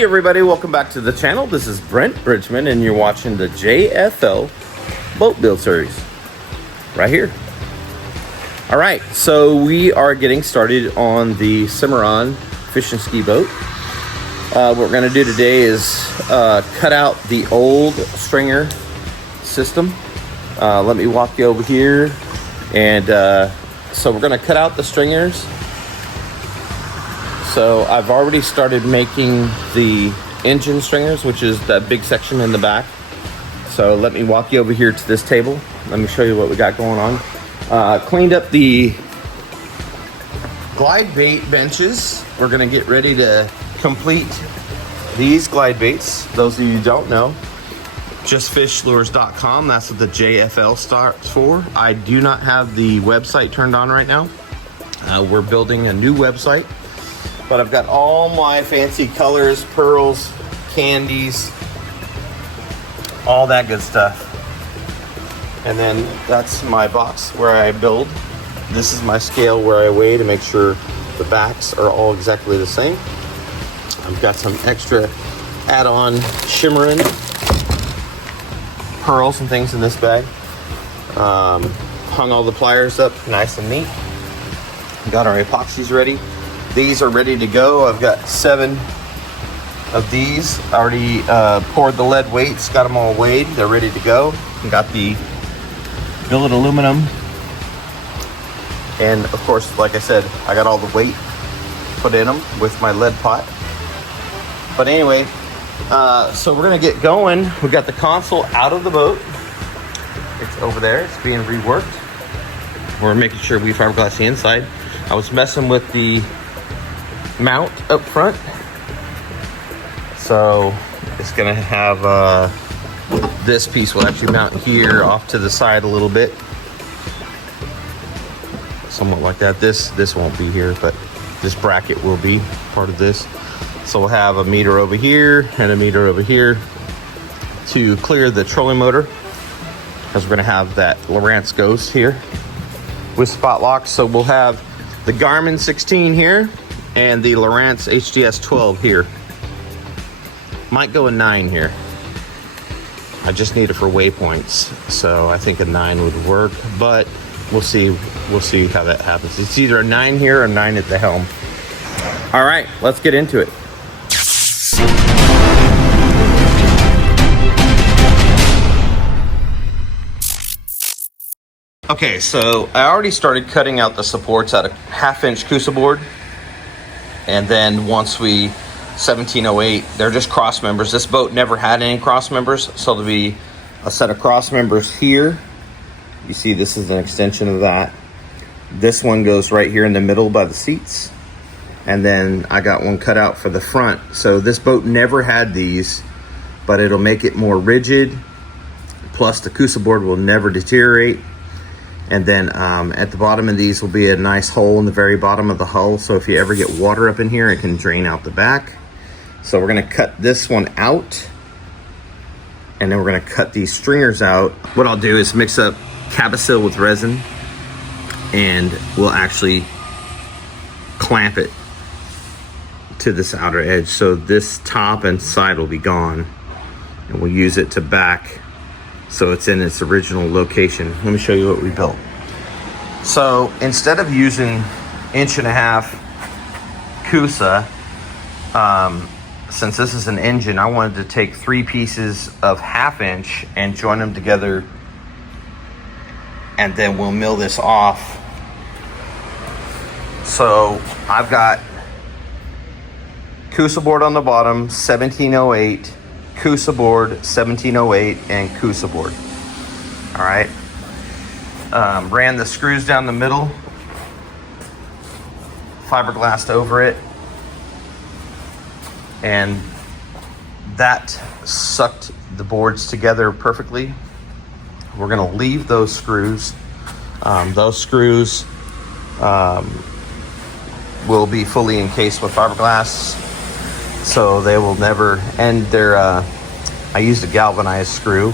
Hey everybody, welcome back to the channel. This is Brent Bridgman and you're watching the JFL Boat Build Series right here. All right, so we are getting started on the Cimmaron fish and ski boat. What we're gonna do today is cut out the old stringer system. Let me walk you over here. And so we're gonna cut out the stringers. So I've already started making the engine stringers, which is that big section in the back. So let me walk you over here to this table. Let me show you what we got going on. Cleaned up the glide bait benches. We're gonna get ready to complete these glide baits. Those of you who don't know, justfishlures.com, that's what the JFL starts for. I do not have the website turned on right now. We're building a new website. But I've got all my fancy colors, pearls, candies, all that good stuff. And then that's my box where I build. This is my scale where I weigh to make sure the backs are all exactly the same. I've got some extra add-on Cimmaron pearls and things in this bag. Hung all the pliers up nice and neat. Got our epoxies ready. These are ready to go. I've got 7 of these. I already poured the lead weights, got them all weighed. They're ready to go. Got the billet aluminum. And of course, like I said, I got all the weight put in them with my lead pot. But anyway, so we're gonna get going. We got the console out of the boat. It's over there, it's being reworked. We're making sure we fiberglass the inside. I was messing with the mount up front, so it's gonna have this piece will actually mount here off to the side a little bit, somewhat like that. This won't be here, but this bracket will be part of this. So we'll have a meter over here and a meter over here to clear the trolling motor, because we're gonna have that Lowrance Ghost here with spot locks. So we'll have the Garmin 16 here and the Lowrance HDS 12 here. Might go a 9 here. I just need it for waypoints, so I think a 9 would work, but we'll see how that happens. It's either a 9 here or a 9 at the helm. All right, let's get into it. Okay, so I already started cutting out the supports out of 1/2-inch COOSA board. And then once we 1708, they're just cross members. This boat never had any cross members, so there'll be a set of cross members here. You see this is an extension of that. This one goes right here in the middle by the seats. And then I got one cut out for the front. So this boat never had these, but it'll make it more rigid. Plus the COOSA board will never deteriorate. And then at the bottom of these will be a nice hole in the very bottom of the hull. So if you ever get water up in here, it can drain out the back. So we're gonna cut this one out. And then we're gonna cut these stringers out. What I'll do is mix up Cabasil with resin, and we'll actually clamp it to this outer edge. So this top and side will be gone. And we'll use it to back so it's in its original location. Let me show you what we built. So instead of using 1.5-inch COOSA, since this is an engine, I wanted to take 3 pieces of 1/2-inch and join them together, and then we'll mill this off. So I've got COOSA board on the bottom, 1708, COOSA board, 1708, and COOSA board. All right. Ran the screws down the middle, fiberglassed over it, and that sucked the boards together perfectly. We're gonna leave those screws. Those screws will be fully encased with fiberglass, so they will never, and they're I used a galvanized screw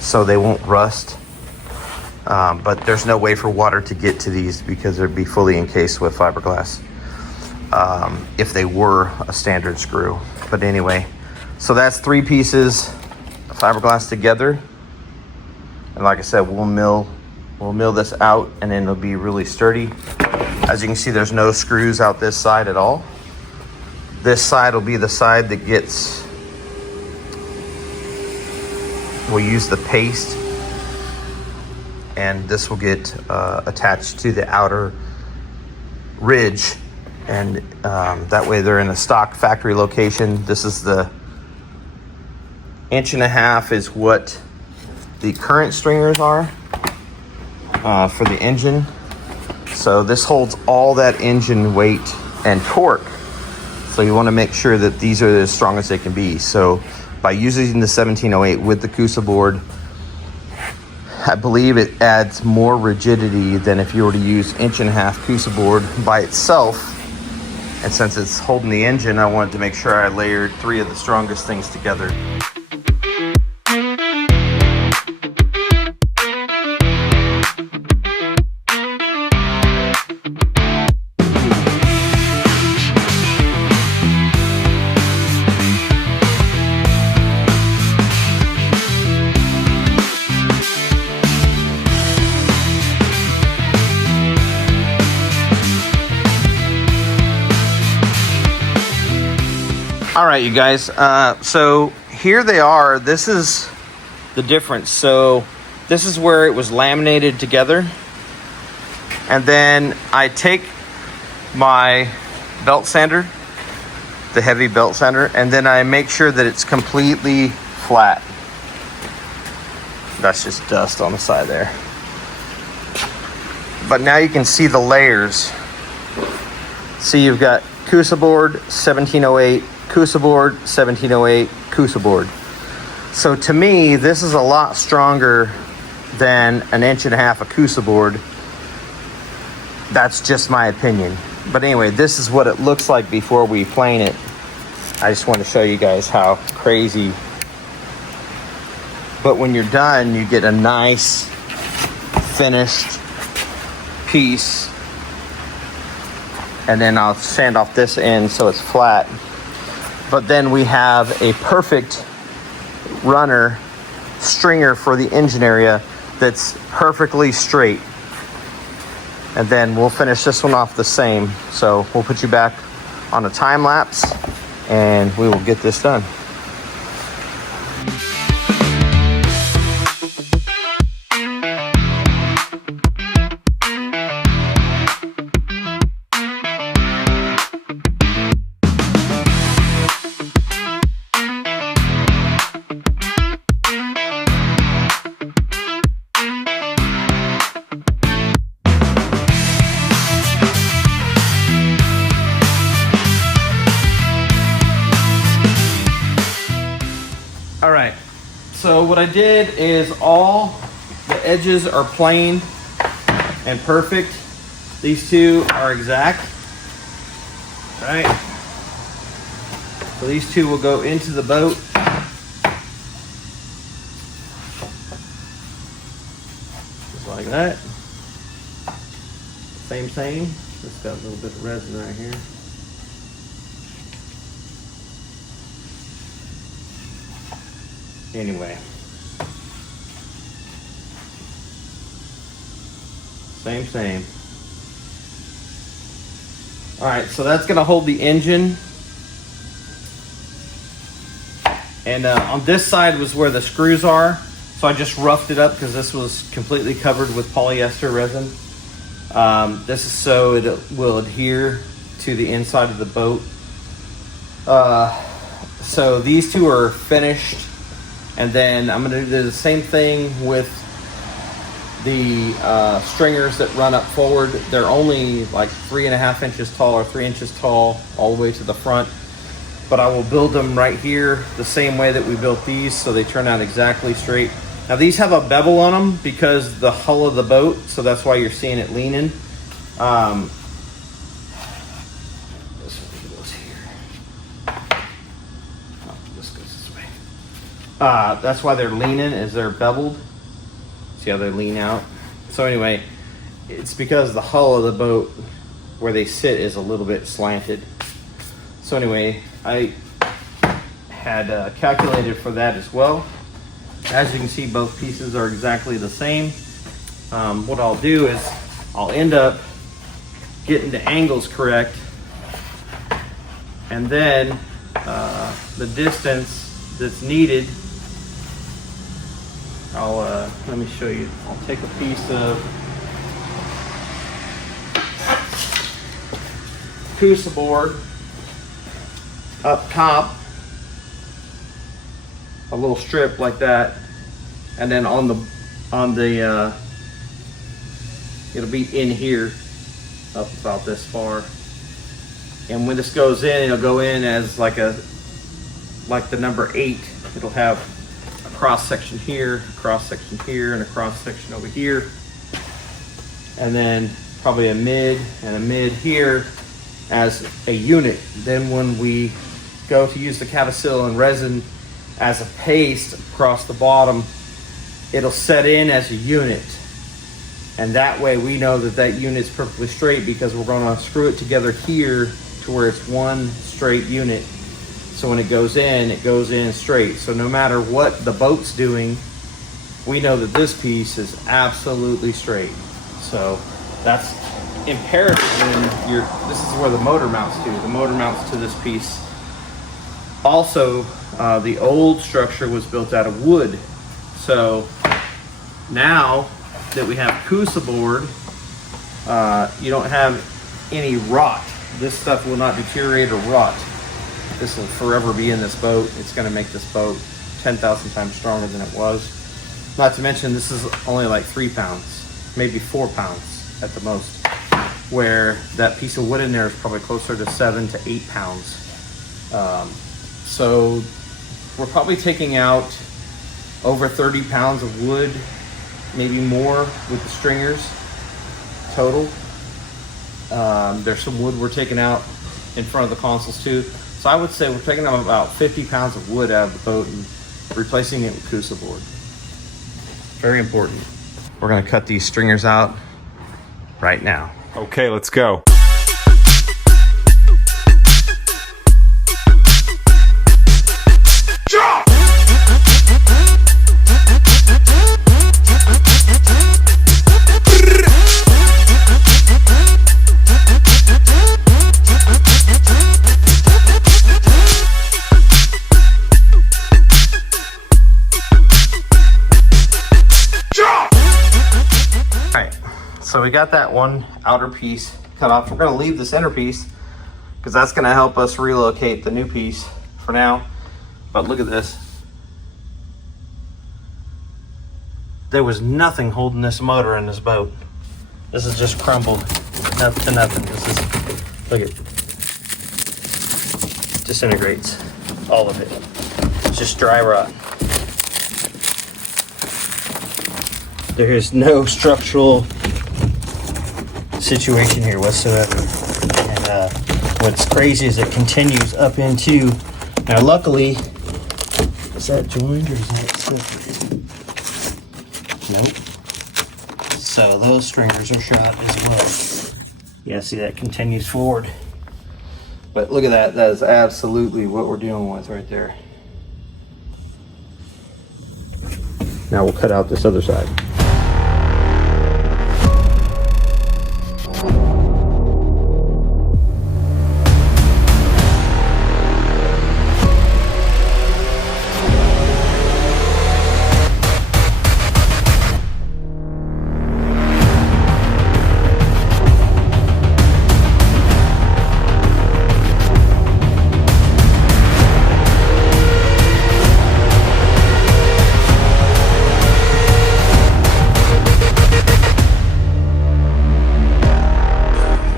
so they won't rust, but there's no way for water to get to these because they'd be fully encased with fiberglass. if they were a standard screw. But anyway, so that's 3 pieces of fiberglass together. And like I said, we'll mill this out, and then it'll be really sturdy. As you can see, there's no screws out this side at all. This side will be the side that we'll use the paste, and this will get attached to the outer ridge, and that way they're in a stock factory location. This is the 1.5 inch is what the current stringers are for the engine. So this holds all that engine weight and torque. So you want to make sure that these are as strong as they can be. So by using the 1708 with the COOSA board, I believe it adds more rigidity than if you were to use 1.5 inch COOSA board by itself. And since it's holding the engine, I wanted to make sure I layered 3 of the strongest things together. All right, you guys, so here they are. This is the difference. So this is where it was laminated together. And then I take my belt sander, the heavy belt sander, and then I make sure that it's completely flat. That's just dust on the side there. But now you can see the layers. See, you've got COOSA board, 1708, COOSA board, 1708, COOSA board. So to me, this is a lot stronger than 1.5 inch of COOSA board. That's just my opinion. But anyway, this is what it looks like before we plane it. I just want to show you guys how crazy. But when you're done, you get a nice finished piece. And then I'll sand off this end so it's flat. But then we have a perfect runner stringer for the engine area that's perfectly straight. And then we'll finish this one off the same. So we'll put you back on a time lapse and we will get this done. All right, so what I did is all the edges are plain and perfect. These 2 are exact. All right, so these 2 will go into the boat. Just like that. Same thing, just got a little bit of resin right here. Anyway, same. All right, so that's gonna hold the engine. And on this side was where the screws are. So I just roughed it up because this was completely covered with polyester resin. This is so it will adhere to the inside of the boat. So these 2 are finished. And then I'm gonna do the same thing with the stringers that run up forward. They're only like 3.5 inches tall or 3 inches tall all the way to the front. But I will build them right here the same way that we built these, so they turn out exactly straight. Now these have a bevel on them because the hull of the boat, so that's why you're seeing it leaning. This one goes here. Oh, this goes this way. That's why they're leaning, is they're beveled. See how they lean out? So anyway, it's because the hull of the boat where they sit is a little bit slanted. So anyway, I had calculated for that as well. As you can see, both pieces are exactly the same. What I'll do is I'll end up getting the angles correct, and then the distance that's needed, I'll let me show you. I'll take a piece of COOSA board up top, a little strip like that, and then on the it'll be in here up about this far. And when this goes in, it'll go in as like the number 8. It'll have a cross section here, a cross section here, and a cross section over here, and then probably a mid and a mid here as a unit. Then when we go to use the cavasil and resin as a paste across the bottom, it'll set in as a unit, and that way we know that that unit's perfectly straight, because we're going to screw it together here to where it's one straight unit. So when it goes in straight. So no matter what the boat's doing, we know that this piece is absolutely straight. So that's imperative when this is where the motor mounts to. The motor mounts to this piece. Also, the old structure was built out of wood. So now that we have COOSA board, you don't have any rot. This stuff will not deteriorate or rot. This will forever be in this boat. It's going to make this boat 10,000 times stronger than it was. Not to mention, this is only like 3 pounds, maybe 4 pounds at the most, where that piece of wood in there is probably closer to 7 to 8 pounds. So we're probably taking out over 30 pounds of wood, maybe more with the stringers total. There's some wood we're taking out in front of the consoles too. So I would say we're taking out about 50 pounds of wood out of the boat and replacing it with COOSA board. Very important. We're gonna cut these stringers out right now. Okay, let's go. So we got that one outer piece cut off. We're going to leave the center piece because that's going to help us relocate the new piece for now. But look at this. There was nothing holding this motor in this boat. This is just crumbled to nothing. This is, look at, disintegrates, all of it. It's just dry rot. There is no structural situation here whatsoever. And what's crazy is it continues up into, now luckily, is that joined or is that separate? Nope. So those stringers are shot as well. Yeah, see, that continues forward. But look at that, that is absolutely what we're dealing with right there. Now we'll cut out this other side.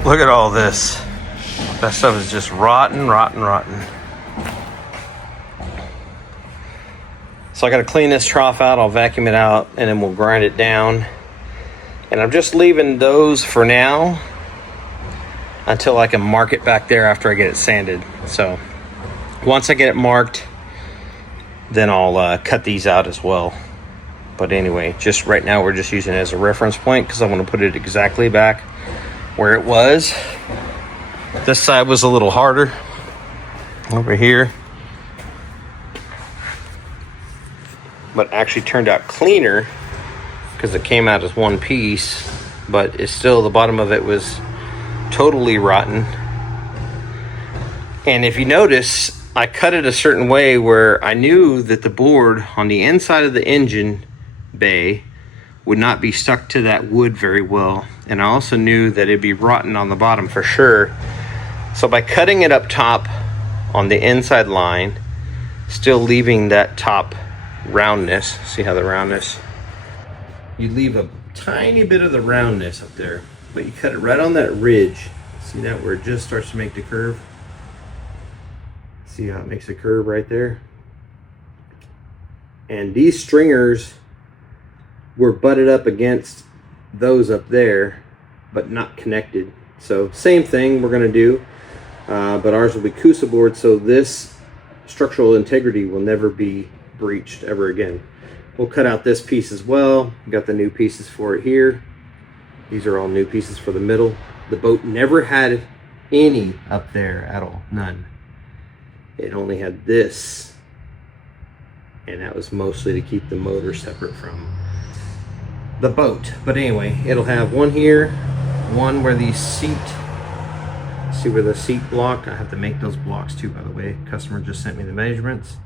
Look at all this. That stuff is just rotten. So I gotta clean this trough out, I'll vacuum it out, and then we'll grind it down. And I'm just leaving those for now until I can mark it back there after I get it sanded. So once I get it marked, then I'll cut these out as well. But anyway, just right now we're just using it as a reference point because I want to put it exactly back where it was. This side was a little harder over here, but actually turned out cleaner because it came out as one piece, but it's still, the bottom of it was totally rotten. And if you notice, I cut it a certain way where I knew that the board on the inside of the engine bay would not be stuck to that wood very well. And I also knew that it'd be rotten on the bottom for sure. So by cutting it up top on the inside line, still leaving that top roundness, see how the roundness, you leave a tiny bit of the roundness up there, but you cut it right on that ridge. See that, where it just starts to make the curve? See how it makes a curve right there? And these stringers were butted up against those up there, but not connected. So same thing we're gonna do, but ours will be COOSA board, so this structural integrity will never be breached ever again. We'll cut out this piece as well. Got the new pieces for it here. These are all new pieces for the middle. The boat never had any up there at all, none. It only had this, and that was mostly to keep the motor separate from the boat. But anyway, it'll have one here, one where the seat, see where the seat block, I have to make those blocks too, by the way. Customer just sent me the measurements.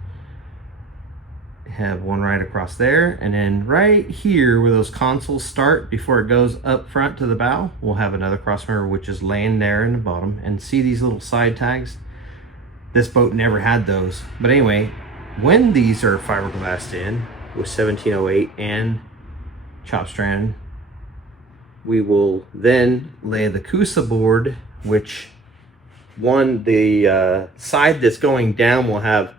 Have one right across there, and then right here where those consoles start before it goes up front to the bow, we'll have another cross member which is laying there in the bottom. And see these little side tags? This boat never had those. But anyway, when these are fiberglassed in with 1708 and chop strand, we will then lay the COOSA board, which the side that's going down will have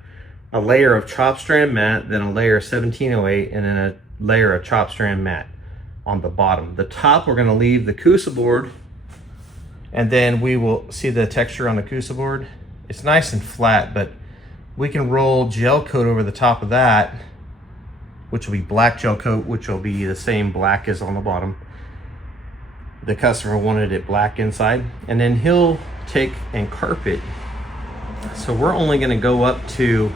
a layer of chop strand mat, then a layer of 1708, and then a layer of chop strand mat on the bottom. The top, we're gonna leave the COOSA board, and then we will see the texture on the COOSA board. It's nice and flat, but we can roll gel coat over the top of that, which will be black gel coat, which will be the same black as on the bottom. The customer wanted it black inside, and then he'll take and carpet. So we're only gonna go up to,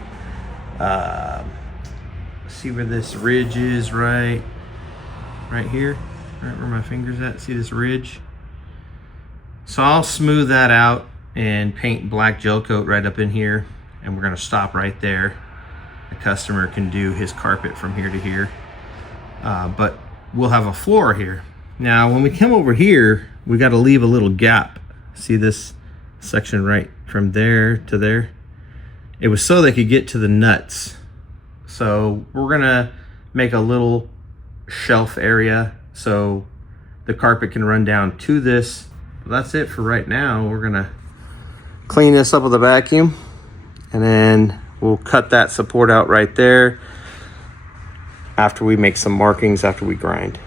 see where this ridge is, right here, right where my finger's at. See this ridge? So I'll smooth that out and paint black gel coat right up in here, and we're gonna stop right there. The customer can do his carpet from here to here, but we'll have a floor here. Now when we come over here, we got to leave a little gap. See this section right from there to there? It was so they could get to the nuts. So we're gonna make a little shelf area so the carpet can run down to this. That's it for right now. We're gonna clean this up with a vacuum, and then we'll cut that support out right there after we make some markings after we grind.